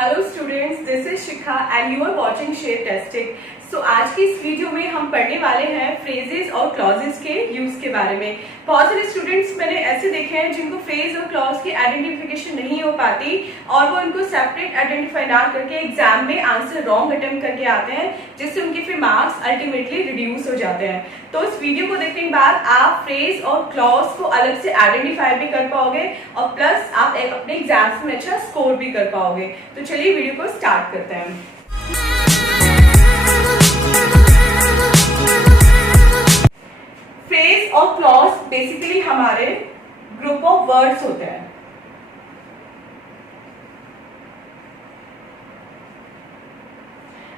Hello students, this is Shikha and you are watching share testing. So आज की इस video में हम पढ़ने वाले हैं फ्रेजेस और क्लॉजेस के यूज के बारे में। बहुत सारे स्टूडेंट्स मैंने ऐसे देखे हैं जिनको फ्रेज और क्लॉज की आइडेंटिफिकेशन नहीं हो पाती और वो इनको सेपरेट आइडेंटिफाई ना करके एग्जाम में आंसर रॉन्ग अटेम्प्ट करके आते हैं, जिससे उनके फिर मार्क्स अल्टीमेटली रिड्यूस हो जाते हैं। तो इस वीडियो को देखने के बाद आप फ्रेज और क्लॉज को अलग से आइडेंटिफाई भी कर पाओगे और प्लस आप अपने एग्जाम्स में अच्छा स्कोर भी कर पाओगे। तो चलिए वीडियो को स्टार्ट करते हैं। फ्रेज और क्लॉज बेसिकली हमारे ग्रुप ऑफ वर्ड्स होते हैं।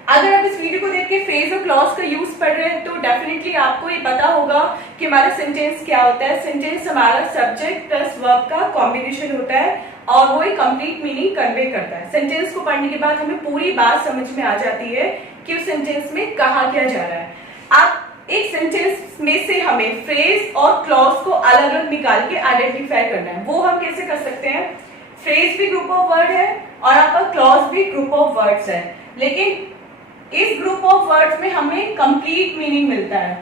अगर आप इस वीडियो को देख के फ्रेज और क्लॉज का यूज पढ़ रहे हैं तो डेफिनेटली आपको ये पता होगा कि हमारा सेंटेंस क्या होता है। सेंटेंस हमारा सब्जेक्ट प्लस वर्ब का कॉम्बिनेशन होता है और वो एक कंप्लीट मीनिंग कन्वे करता है। सेंटेंस को पढ़ने के बाद हमें पूरी बात समझ में आ जाती है कि उस सेंटेंस में कहा क्या जा रहा है। आप एक सेंटेंस में से हमें फ्रेज और क्लॉज को अलग अलग निकाल के आइडेंटिफाई करना है। वो हम कैसे कर सकते हैं? फ्रेज भी ग्रुप ऑफ वर्ड है और आपका क्लॉज भी ग्रुप ऑफ वर्ड्स है, लेकिन इस ग्रुप ऑफ वर्ड्स में हमें कंप्लीट मीनिंग मिलता है।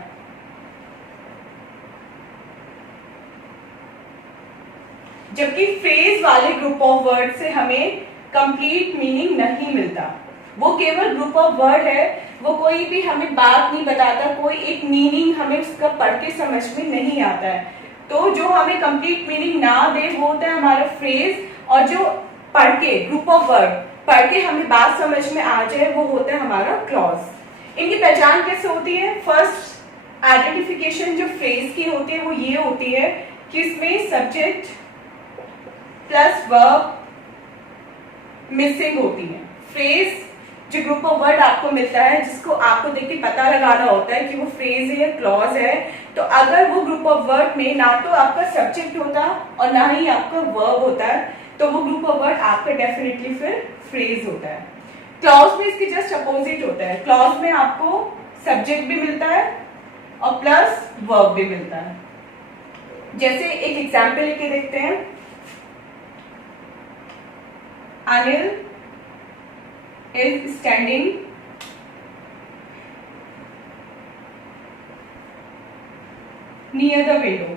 जबकि फ्रेज वाले ग्रुप ऑफ वर्ड से हमें कंप्लीट मीनिंग नहीं मिलता। वो केवल ग्रुप ऑफ वर्ड है, वो कोई भी हमें बात नहीं बताता, कोई एक मीनिंग हमें उसका पढ़ के समझ में नहीं आता है। तो जो हमें कंप्लीट मीनिंग ना दे वो होता है हमारा फ्रेज, और जो पढ़ के ग्रुप ऑफ वर्ड पढ़ के हमें बात समझ में आ जाए वो होता है हमारा क्लॉज। इनकी पहचान कैसे होती है? फर्स्ट आइडेंटिफिकेशन जो फ्रेज की होती है वो ये होती है कि इसमें सब्जेक्ट प्लस वर्ब मिसिंग होती है। फ्रेज जो ग्रुप ऑफ वर्ड आपको मिलता है, जिसको आपको देख के पता लगाना होता है कि वो फ्रेज है या क्लॉज है, तो अगर वो ग्रुप ऑफ वर्ड में ना तो आपका सब्जेक्ट होता और ना ही आपका वर्ब होता है, तो वो ग्रुप ऑफ वर्ड आपका डेफिनेटली फिर फ्रेज होता है। क्लॉज में इसके जस्ट अपोजिट होता है। क्लॉज में आपको सब्जेक्ट भी मिलता है और प्लस वर्ब भी मिलता है। जैसे एक एग्जाम्पल लेके देखते हैं। Anil is standing near the window.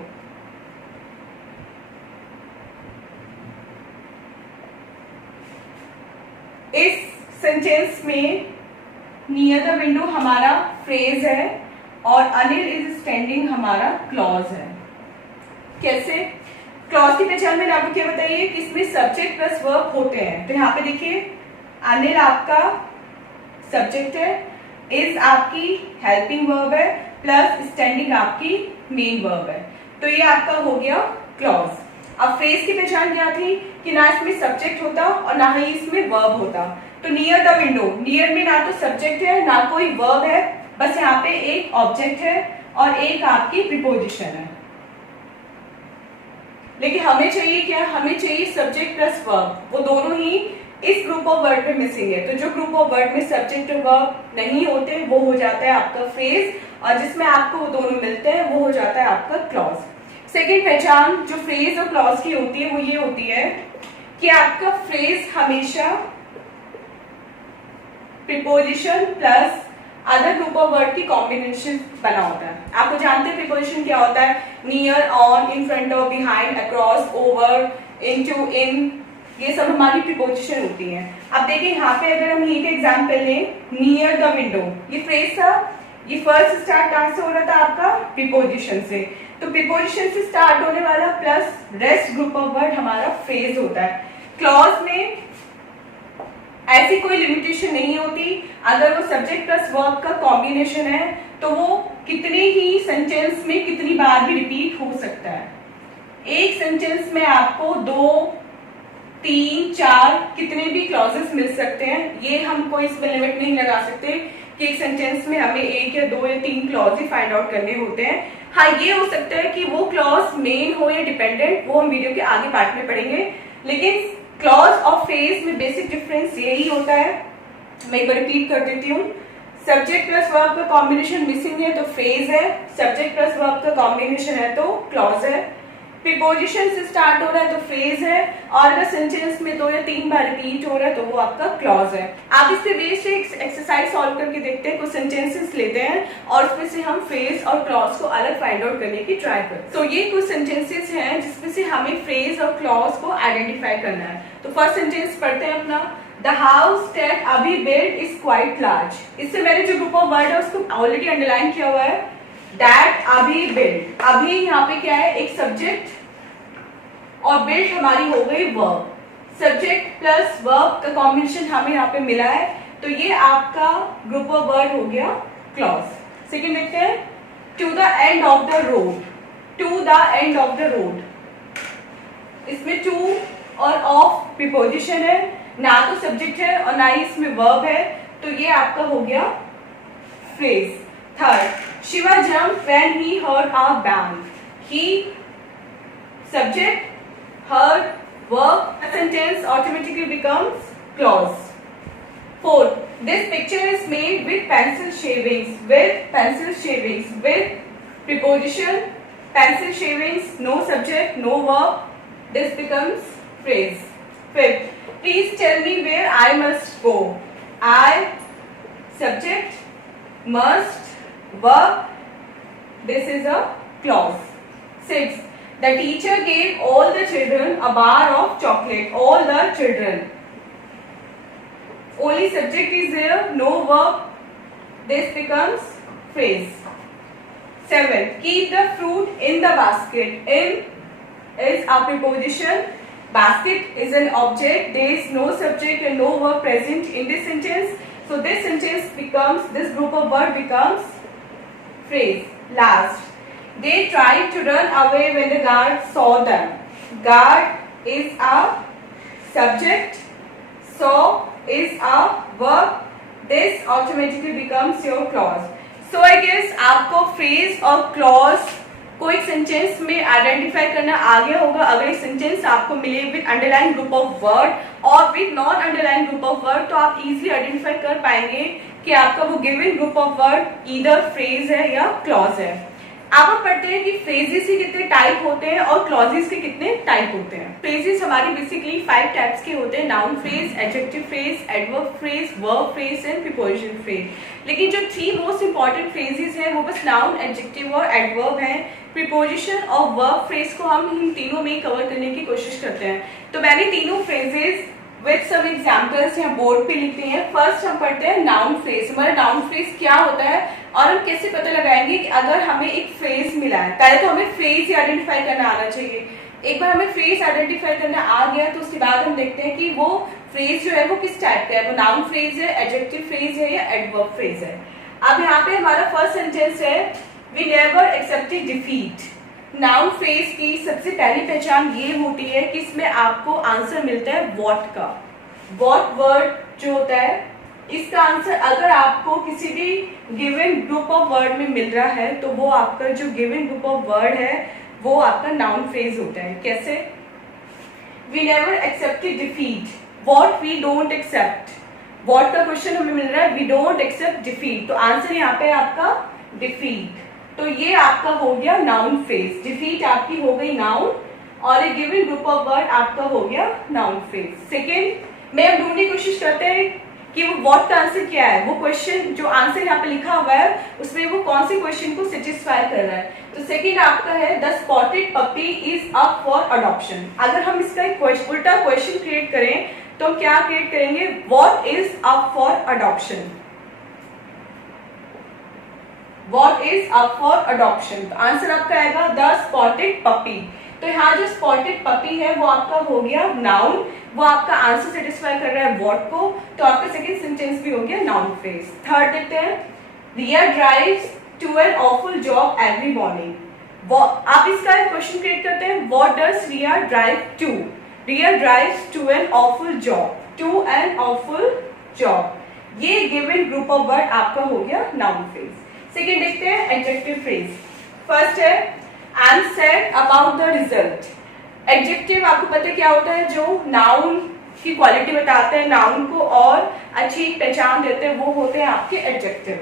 इस सेंटेंस में नियर द विंडो हमारा फ्रेज है और अनिल इज स्टैंडिंग हमारा क्लॉज है। कैसे? क्लॉज की पहचान मैंने आपको क्या बताई है कि इसमें सब्जेक्ट प्लस वर्ब होते हैं। तो यहाँ पे देखिए, अनिल आपका सब्जेक्ट है, इज आपकी हेल्पिंग वर्ब है, प्लस स्टैंडिंग आपकी मेन वर्ब है। तो ये आपका हो गया क्लॉज। अब फ्रेज की पहचान क्या थी कि ना इसमें सब्जेक्ट होता और ना ही इसमें वर्ब होता। तो नियर द विंडो, नियर में ना तो सब्जेक्ट है ना कोई वर्ब है, बस यहाँ पे एक ऑब्जेक्ट है और एक आपकी प्रीपोजिशन है। लेकिन हमें चाहिए क्या? हमें चाहिए सब्जेक्ट प्लस वर्ब। वो दोनों ही इस ग्रुप ऑफ वर्ड में मिसिंग है। तो जो ग्रुप ऑफ वर्ड में सब्जेक्ट और वर्ब नहीं होते वो हो जाता है आपका फ्रेज, और जिसमें आपको वो दोनों मिलते हैं वो हो जाता है आपका क्लॉज। सेकंड पहचान जो फ्रेज और क्लॉज की होती है वो ये होती है कि आपका फ्रेज हमेशा preposition plus other group of word की कॉम्बिनेशन बना होता है। आपको जानते हैं प्रीपोजिशन क्या होता है? Near, on, in front of, behind, across, over, into, in, ये सब हमारी प्रीपोजिशन होती है। अब देखिए यहाँ पे अगर हम एक एग्जाम्पल लें, नियर द विंडो, ये फ्रेज था, ये फर्स्ट स्टार्ट कहां से हो रहा था? आपका प्रीपोजिशन से। तो प्रीपोजिशन से स्टार्ट होने वाला plus rest group of word हमारा फ्रेज होता है। क्लॉज में ऐसी कोई लिमिटेशन नहीं होती। अगर वो सब्जेक्ट प्लस वर्ब का कॉम्बिनेशन है तो वो कितने ही सेंटेंस में कितनी बार भी रिपीट हो सकता है। एक सेंटेंस में आपको 2, 3, 4 कितने भी क्लॉजेस मिल सकते हैं। ये हम कोई इसमें लिमिट नहीं लगा सकते कि एक सेंटेंस में हमें 1 या 2 या 3 क्लॉज ही फाइंड आउट करने होते हैं। हाँ, ये हो सकता है कि वो क्लॉज मेन हो या डिपेंडेंट, वो हम वीडियो के आगे पार्ट में पढ़ेंगे। लेकिन क्लॉज और फ्रेज में बेसिक डिफरेंस यही होता है। मैं एक बार रिपीट कर देती हूँ। सब्जेक्ट प्लस वर्ब का कॉम्बिनेशन मिसिंग है तो फ्रेज है, सब्जेक्ट प्लस वर्ब का कॉम्बिनेशन है तो क्लॉज है। प्रीपोजिशन से स्टार्ट हो रहा है तो फ्रेज है, और अगर सेंटेंस में 2 या 3 बार रिपीट हो रहा है तो वो आपका क्लॉज है। आप इससे बेस्ड एक एक्सरसाइज सॉल्व करके देखते हैं, कुछ सेंटेंसेस लेते हैं और उसमें से हम फ्रेज और क्लॉज को अलग फाइंड आउट करने की ट्राई करते हैं। तो ये कुछ सेंटेंसेस हैं जिसमें से हमें फ्रेज और क्लॉज को आइडेंटिफाई करना है। तो फर्स्ट सेंटेंस पढ़ते हैं अपना, द हाउस दैट अभी बिल्ट इज क्वाइट लार्ज। इससे मैंने जो ग्रुप ऑफ वर्ड है उसको ऑलरेडी अंडरलाइन किया हुआ है, दैट अभी बिल्ट। अभी यहाँ पे क्या है, एक सब्जेक्ट और बिल्ट हमारी हो गई वर्ब, सब्जेक्ट प्लस वर्ब का कॉम्बिनेशन हमें यहाँ पे मिला है, तो ये आपका ग्रुप ऑफ वर्ड हो गया क्लॉज। सेकेंड देखते हैं, to the end of the road, to the end of the road, इसमें टू और ऑफ प्रीपोजिशन है, ना तो सब्जेक्ट है और ना ही इसमें वर्ब है, तो ये आपका हो गया phrase. Third, Shiva jump when he heard a bang, he subject, heard, verb, a sentence automatically becomes clause. Fourth, this picture is made with pencil shavings, with pencil shavings, with preposition, pencil shavings, no subject, no verb, this becomes phrase. Fifth, please tell me where I must go. I, subject, must, verb, this is a clause. Sixth, the teacher gave all the children a bar of chocolate. All the children. Only subject is there, no verb. This becomes phrase. 7. Keep the fruit in the basket. In is a preposition. Basket is an object. There is no subject and no verb present in this sentence. So this sentence becomes, this group of word becomes phrase. Last. They tried to run away when the guard saw them. Guard is a subject, saw is a verb. This automatically becomes your clause. So I guess आपको phrase और clause को एक sentence में identify करना आ गया होगा। अगर एक सेंटेंस आपको मिले with underline group of word और with non underline group of word, तो आप इजीली आइडेंटिफाई कर पाएंगे कि आपका वो given group of word either phrase है या क्लॉज है। अब हम पढ़ते हैं कि फ्रेजेस के कितने टाइप होते हैं और क्लॉजेस के कितने टाइप होते हैं। फ्रेजेस हमारी बेसिकली 5 टाइप्स के होते हैं, noun phrase, adjective phrase, adverb phrase, verb phrase and preposition phrase. लेकिन जो 3 मोस्ट इंपॉर्टेंट फ्रेजेस हैं वो बस नाउन, एडजेक्टिव और एडवर्ब हैं। प्रीपोजिशन और वर्ब फ्रेज को हम इन तीनों में कवर करने की कोशिश करते हैं। तो मैंने तीनों फ्रेजेस विद सम एग्जाम्पल्स यहाँ बोर्ड पे लिखते हैं। फर्स्ट हम पढ़ते हैं नाउन फ्रेज। हमारा नाउन फ्रेज क्या होता है और हम कैसे पता लगाएंगे कि अगर हमें एक फ्रेज मिला है, पहले तो हमें फ्रेज ही आइडेंटिफाई करना आना चाहिए। एक बार हमें फ्रेज आइडेंटिफाई करना आ गया तो उसके बाद हम देखते हैं कि वो फ्रेज जो है वो किस टाइप का है, वो नाउन फ्रेज है, एडजेक्टिव फ्रेज है या एडवर्ब फ्रेज है। अब यहाँ पे हमारा फर्स्ट सेंटेंस है, we never accepted defeat. Noun phrase की सबसे पहली पहचान ये होती है कि इसमें आपको आंसर मिलता है व्हाट का। व्हाट वर्ड जो होता है इसका आंसर अगर आपको किसी भी गिवन ग्रुप ऑफ वर्ड में मिल रहा है तो वो आपका जो गिवन ग्रुप ऑफ वर्ड है वो आपका नाउन फ्रेज होता है। कैसे? We never accepted defeat, what we don't accept. What का क्वेश्चन हमें मिल रहा है, वी डोंट एक्सेप्ट डिफीट, तो आंसर यहाँ पे आपका डिफीट। तो ये आपका हो गया नाउन फ्रेज। डिफीट आपकी हो गई नाउन और एक गिवन ग्रुप ऑफ वर्ड आपका हो गया नाउन फ्रेज। सेकेंड, मैं अब ढूंढने की कोशिश करते हैं कि वो व्हाट का आंसर क्या है, वो क्वेश्चन जो आंसर यहाँ पे लिखा हुआ है उसमें वो कौन से क्वेश्चन को सेटिस्फाई कर रहा है। तो सेकेंड आपका है, the spotted puppy is up for adoption. अगर हम इसका एक उल्टा क्वेश्चन क्रिएट करें तो हम क्या क्रिएट करेंगे, what is up for adoption. What is up for adoption? तो आंसर आपका आएगा द स्पॉटेड पपी। तो यहाँ जो स्पॉटेड पपी है वो आपका हो गया नाउन, वो आपका आंसर सेटिस्फाई कर रहा है व्हाट को, तो आपका सेकंड सेंटेंस भी हो गया नाउन फ्रेज। थर्ड देखते हैं, Riya drives to an awful job every morning. आप इसका एक क्वेश्चन क्रिएट करते हैं, what does Riya drive to. Riya drives to an awful job, to an awful job. ये गिवन ग्रुप ऑफ वर्ड आपका हो गया नाउन फ्रेज। सेकेंड देखते हैं एडजेक्टिव फ्रेज। फर्स्ट है, I am sad about the result. Adjective आपको पता है क्या होता है, जो नाउन की क्वालिटी बताते हैं, नाउन को और अच्छी पहचान देते हैं, वो होते हैं आपके एडजेक्टिव।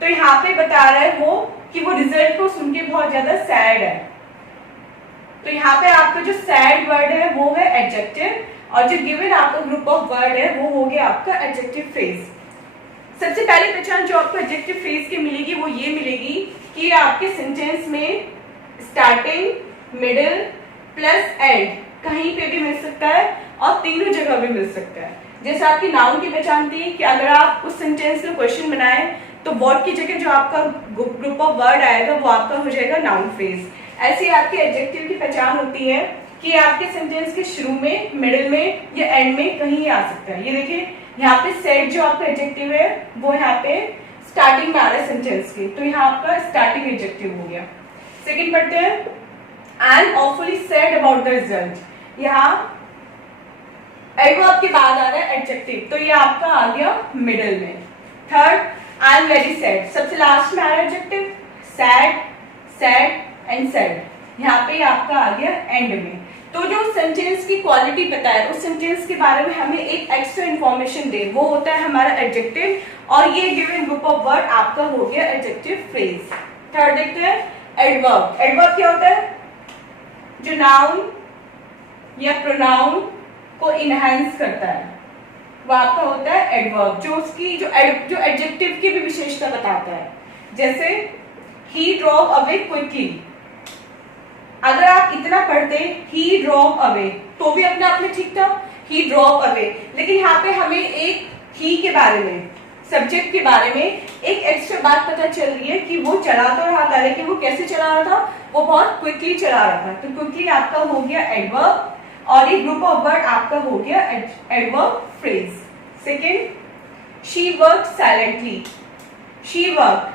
तो यहाँ पे बता रहा है वो कि वो रिजल्ट को सुन के बहुत ज्यादा सैड है। तो यहाँ पे आपका जो सैड वर्ड है वो है एडजेक्टिव, और जो गिवन आपका ग्रुप ऑफ वर्ड है वो हो गया आपका एडजेक्टिव फ्रेज। सबसे पहली पहचान जो आपको एडजेक्टिव फ्रेज की मिलेगी वो ये मिलेगी कि ये आपके सेंटेंस में स्टार्टिंग, मिडिल प्लस एंड कहीं पे भी मिल सकता है और तीनों जगह भी मिल सकता है। जैसे आपकी नाउन की पहचान थी कि अगर आप उस सेंटेंस में क्वेश्चन बनाए तो वर्ड की जगह जो आपका ग्रुप ऑफ वर्ड आएगा वो आपका हो जाएगा नाउन फ्रेज। ऐसे आपके एडजेक्टिव की पहचान होती है कि आपके सेंटेंस के शुरू में, मिडिल में या एंड में कहीं आ सकता है। ये देखिए यहाँ पे सेड जो आपका एडजेक्टिव है वो यहाँ पे स्टार्टिंग में आ रहा है सेंटेंस के, तो यहाँ आपका स्टार्टिंग एडजेक्टिव हो गया। सेकंड पढ़ते हैं, I am awfully sad about the result. यहाँ एडवर्ब के बाद आ रहा है एडजेक्टिव, तो ये आपका आ गया मिडिल में। Third, I am very sad, सबसे लास्ट में आ रहा है adjective, sad, sad and sad, यहाँ पे आपका आ गया एंड में। तो जो सेंटेंस की क्वालिटी पता है, उस सेंटेंस के बारे में हमें एक एक्स्ट्रा इंफॉर्मेशन दे, वो होता है हमारा एडजेक्टिव, और ये गिवन ग्रुप ऑफ वर्ड आपका हो गया एडजेक्टिव फ्रेज। थर्ड देखते हैं, एडवर्ब। एडवर्ब क्या होता है? जो नाउन या प्रोनाउन को इनहेंस करता है वो आपका होता है एडवर्ब, जो उसकी जो एडजेक्टिव की भी विशेषता बताता है। जैसे ही ड्रॉव अवे क्विकली, अगर आप इतना पढ़ते ही ड्रॉव अवे तो भी अपने आप में ठीक था, ही ड्रॉव अवे, लेकिन यहाँ पे हमें एक ही के बारे में, सब्जेक्ट के बारे में एक एक्स्ट्रा बात पता चल रही है कि वो चला तो रहा था, लेकिन वो कैसे चला रहा था? वो बहुत क्विकली चला रहा था। तो क्विकली आपका हो गया एडवर्ब, और एक ग्रुप ऑफ वर्ड आपका हो गया adverb phrase. Second, she work silently. She work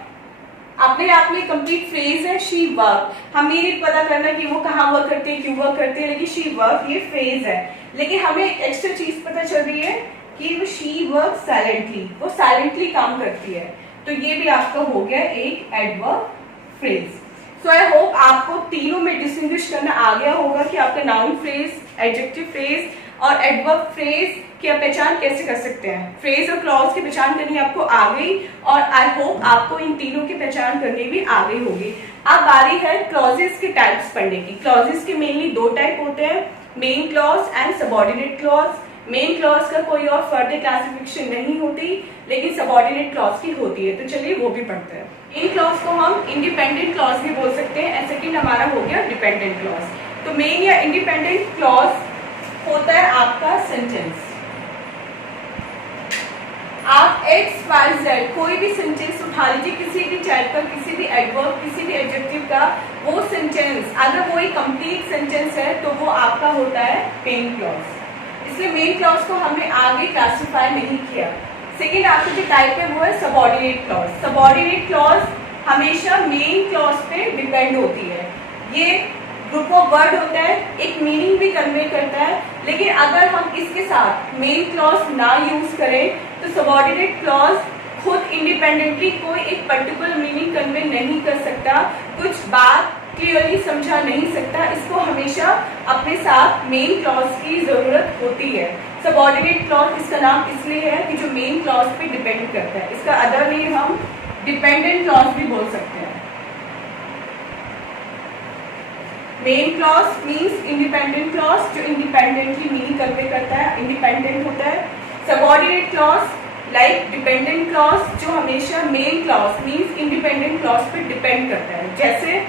अपने आप में कंप्लीट फ्रेज है, शी वर्क। हमें नहीं पता करना कि वो कहाँ वर्क करते हैं, क्यों वर्क करते हैं, लेकिन शी वर्क ये फ्रेज है। लेकिन हमें एक एक्स्ट्रा चीज पता चल रही है कि वो शी वर्क साइलेंटली, वो साइलेंटली काम करती है, तो ये भी आपका हो गया एक adverb phrase. So I hope आपको तीनों में डिस्टिंग्विश करना आ गया होगा कि आपका नाउन फ्रेज, एडजेक्टिव फ्रेज और एडवर्ब फ्रेज की आप पहचान कैसे कर सकते हैं। फ्रेज और क्लॉज की पहचान करनी आपको आ गई, और आई होप आपको इन तीनों की पहचान करनी भी आ गई होगी। अब बारी है क्लॉजेस के टाइप्स पढ़ने की। क्लॉजेस के मेनली दो टाइप होते हैं, main clause and subordinate clause. Main clause का कोई और फर्दर क्लासिफिकेशन नहीं होती, लेकिन सबऑर्डिनेट क्लॉज की होती है, तो चलिए वो भी पढ़ते हैं। मेन क्लॉज को हम इंडिपेंडेंट क्लॉज भी बोल सकते हैं, एंड सेकेंड हमारा हो गया डिपेंडेंट क्लॉज। तो मेन या इंडिपेंडेंट क्लॉज होता है आपका सेंटेंस। आप एक्स वाई जेड कोई भी सेंटेंस उठा लीजिए, किसी भी टाइप का, किसी भी एडवर्ब, किसी भी एडजेक्टिव का, वो सेंटेंस अगर वो एक कंप्लीट सेंटेंस है तो वो आपका होता है मेन क्लॉज। इसलिए मेन क्लॉज को हमने आगे क्लासिफाई नहीं किया। सेकेंड आपका जो टाइप है वो है सबऑर्डिनेट क्लॉज। सबऑर्डिनेट क्लॉज हमेशा मेन क्लॉज पे डिपेंड होती है। ये ग्रुप ऑफ वर्ड होता है, एक मीनिंग भी कन्वे करता है, लेकिन अगर हम इसके साथ मेन क्लॉज ना यूज करें तो सबऑर्डिनेट क्लॉज खुद इंडिपेंडेंटली कोई एक पर्टिकुलर मीनिंग कन्वे नहीं कर सकता, कुछ बात क्लियरली समझा नहीं सकता। इसको हमेशा अपने साथ मेन क्लॉज की जरूरत होती है। सबऑर्डिनेट क्लॉज इसका नाम इसलिए है कि जो मेन क्लॉज पे डिपेंड करता है। इसका अदर नेम हम डिपेंडेंट क्लॉज भी बोल सकते हैं। Main clause means independent clause, जो इंडिपेंडेंटली मीनिंग कन्वे करता है, इंडिपेंडेंट होता है। Subordinate clause like dependent clause, जो हमेशा main clause means independent clause पे डिपेंड करता है। जैसे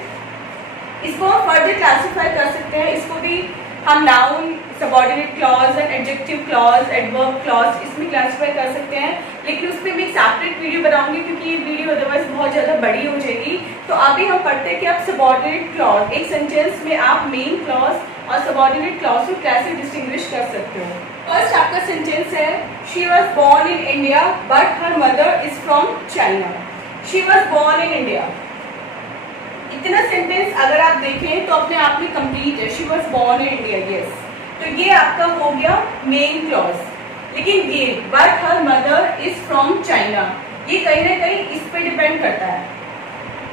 इसको हम फर्दर क्लासिफाई कर सकते हैं, इसको भी हम noun, subordinate clause and adjective clause, adverb clause इसमें क्लासिफाई कर सकते हैं, लेकिन उसमें मैं एक सेपरेट वीडियो बनाऊंगी क्योंकि ये वीडियो अदरवाइज बहुत ज्यादा बड़ी हो जाएगी। तो अभी हम पढ़ते हैं कि आप सबऑर्डिनेट क्लॉज, एक सेंटेंस में आप मेन क्लॉज और सबऑर्डिनेट क्लॉज को कैसे डिस्टिंग्विश कर सकते हो। फर्स्ट आपका सेंटेंस है, she was born in India but her mother is from China. She was born in India, इतना सेंटेंस अगर आप देखें तो अपने आप में कंप्लीट है। She was born in India, yes, तो ये आपका हो गया मेन क्लॉज। लेकिन ये but her mother is from China, ये कहीं ना कहीं इस पे डिपेंड करता है।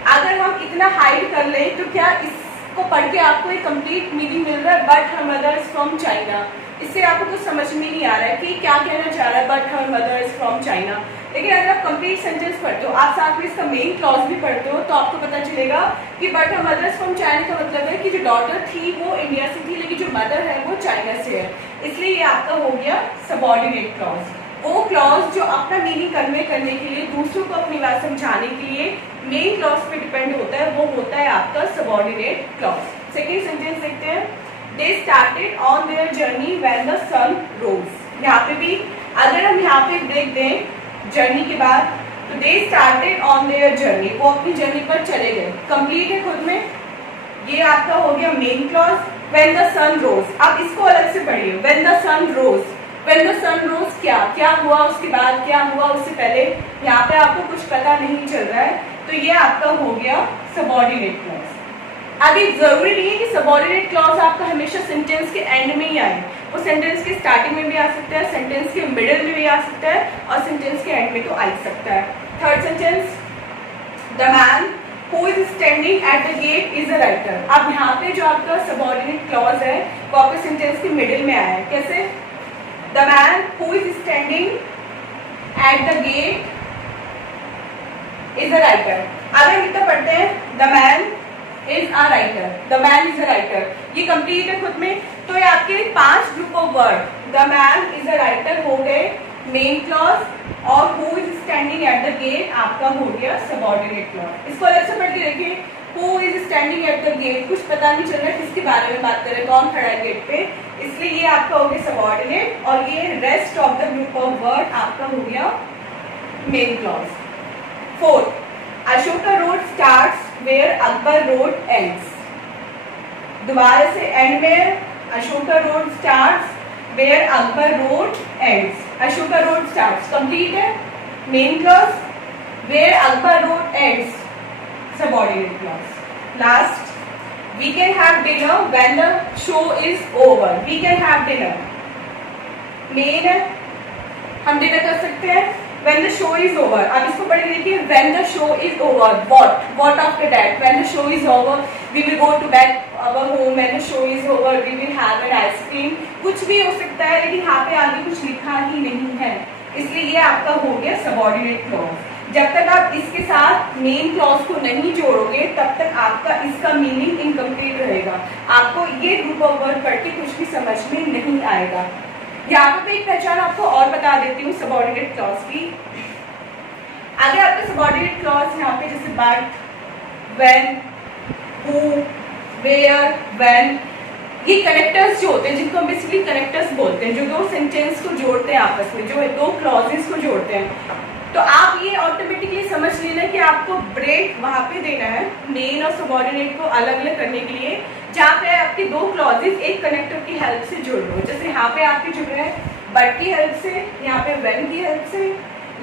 अगर हम इतना हाइड कर लें तो क्या इसको पढ़ के आपको एक कंप्लीट मीनिंग मिल रहा है, but her mother is from China? इससे आपको कुछ समझ में नहीं आ रहा है कि क्या कहना चाह रहा है but her mother is from China. लेकिन अगर आप कंप्लीट सेंटेंस पढ़ते हो, आप साथ में इसका मेन क्लॉज भी पढ़ते हो, तो आपको पता चलेगा कि but her mother's from China का मतलब है कि जो डॉटर थी वो इंडिया से थी, लेकिन जो मदर है वो चाइना से है। इसलिए ये आपका हो गया सबऑर्डिनेट क्लॉज। वो क्लॉज जो अपना मीनिंग कन्वे करने के लिए, दूसरों को अपनी बात समझाने के लिए मेन क्लॉज पे डिपेंड होता है, वो होता है आपका सबऑर्डिनेट क्लॉज। सेकेंड सेंटेंस देखते हैं। They started on their journey when the sun rose. यहाँ पे भी अगर हम यहाँ पे ब्रेक दें जर्नी के बाद, तो दे स्टार्टेड ऑन देयर जर्नी, वो अपनी जर्नी पर चले गए, कंप्लीट है खुद में। ये आपका हो गया main clause. When the sun rose, आप इसको अलग से पढ़िए। When the sun rose, when the sun rose क्या हुआ, उसके बाद क्या हुआ, उससे पहले, यहाँ पे आपको कुछ पता नहीं चल रहा है, तो ये आपका हो गया सबऑर्डिनेट क्लॉज। अभी जरूरी नहीं है कि सबऑर्डिनेट क्लॉज आपका हमेशा सेंटेंस के एंड में ही आए, वो सेंटेंस के स्टार्टिंग में भी आ सकता है, सेंटेंस के मिडिल में भी आ सकता है, और सेंटेंस के एंड में तो आ ही सकता है। Third sentence, the man who is standing at the gate is a writer. अब यहाँ पे जो आपका सबऑर्डिनेट क्लॉज है वो आपके सेंटेंस के मिडिल में आया है। कैसे? The man who is standing at the gate is a writer. अगर हम इतना पढ़ते हैं the man is a writer, the man is a writer, ये कंप्लीट है खुद में। तो ये आपके 5 group of word, the man is a writer हो गए मेन क्लॉज, और who is standing at the gate आपका हो गया सबऑर्डिनेट क्लॉज। इसको अलग से पढ़ के देखिए। Who is standing at the gate, कुछ पता नहीं चल रहा है किसके बारे में बात कर रहे हैं, कौन खड़ा है गेट पे, इसलिए ये आपका हो गया सबऑर्डिनेट, और ये rest of the group of word आपका हो गया main clause. Fourth, Ashoka road starts where Akbar road ends. दोबारा से एंड में, Ashoka road starts where Akbar road ends. Ashoka road starts complete है main clause, where Akbar road ends subordinate clause. Last, we can have dinner when the show is over. We can have dinner main है, हम dinner कर सकते हैं when the show is over। अब इसको पढ़ के देखिए। when the show is over, what after that? when the show is over we will go to back our home, when the show is over we will have an ice cream। कुछ भी हो सकता है, लेकिन यहाँ पे आगे कुछ लिखा ही नहीं है, इसलिए ये आपका हो गया सबऑर्डिनेट क्लॉज। जब तक आप इसके साथ मेन क्लॉज को नहीं जोड़ोगे, तब तक आपका इसका मीनिंग इनकम्प्लीट रहेगा, आपको ये ग्रुप ऑफ वर्ड पढ़ के कुछ भी समझ में नहीं आएगा। यहाँ पे एक पहचान आपको और बता देती हूँ सबऑर्डिनेट क्लॉज की। अगर आपका सबऑर्डिनेट क्लॉज यहाँ पे जैसे but, when, who, where, when, ये कनेक्टर्स जो होते हैं, जिनको हम बेसिकली कनेक्टर्स बोलते हैं, जो दो सेंटेंस को जोड़ते हैं आपस में, जो दो क्लॉजेस को जोड़ते हैं, तो आप ये ऑटोमेटिकली समझ लेना कि आपको ब्रेक वहां पे देना है मेन और सबऑर्डिनेट को अलग अलग करने के लिए, जहाँ पे आपके दो क्लॉजेस एक कनेक्टर की हेल्प से जुड़ रहे हो। जैसे यहाँ पे आपके जुड़ रहे हैं बट की हेल्प से, यहाँ पे व्हेन की हेल्प से,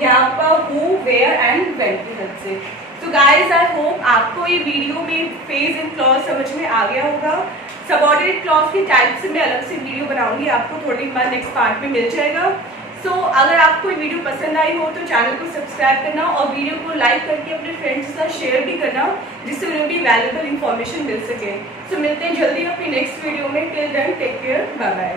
यहाँ पर हु, वेयर एंड व्हेन की हेल्प से। तो गाइज आई होप आपको ये वीडियो में फ्रेज एंड क्लॉज समझ में आ गया होगा। सबऑर्डिनेट क्लॉज की टाइप से मैं अलग से वीडियो बनाऊंगी, आपको थोड़ी बाद नेक्स्ट पार्ट में मिल जाएगा। सो अगर आपको ये वीडियो पसंद आई हो तो चैनल को सब्सक्राइब करना और वीडियो को लाइक करके अपने फ्रेंड्स के साथ शेयर भी करना, जिससे उन्हें भी वैल्यूएबल इन्फॉर्मेशन मिल सके। सो मिलते हैं जल्दी अपनी नेक्स्ट वीडियो में। Till then take care, bye bye.